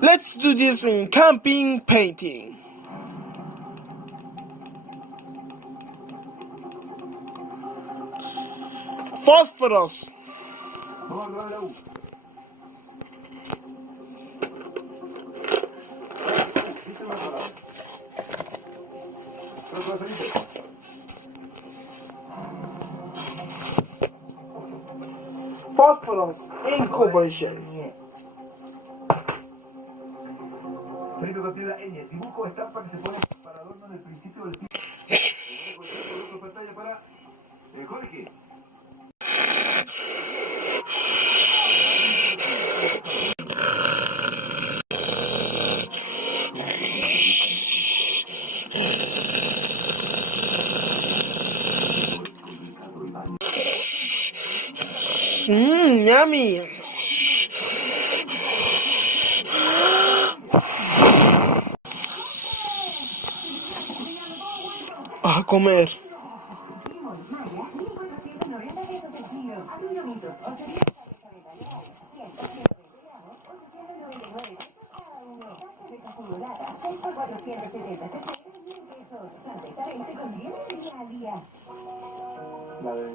Let's do this in camping painting. Fósforos. Fósforos Incorporation. Felipe Contreras Ñ, dibujo estampa que se pone para adorno en el principio del film. Coloco pantalla para Jorge. Yummy. A comer. La de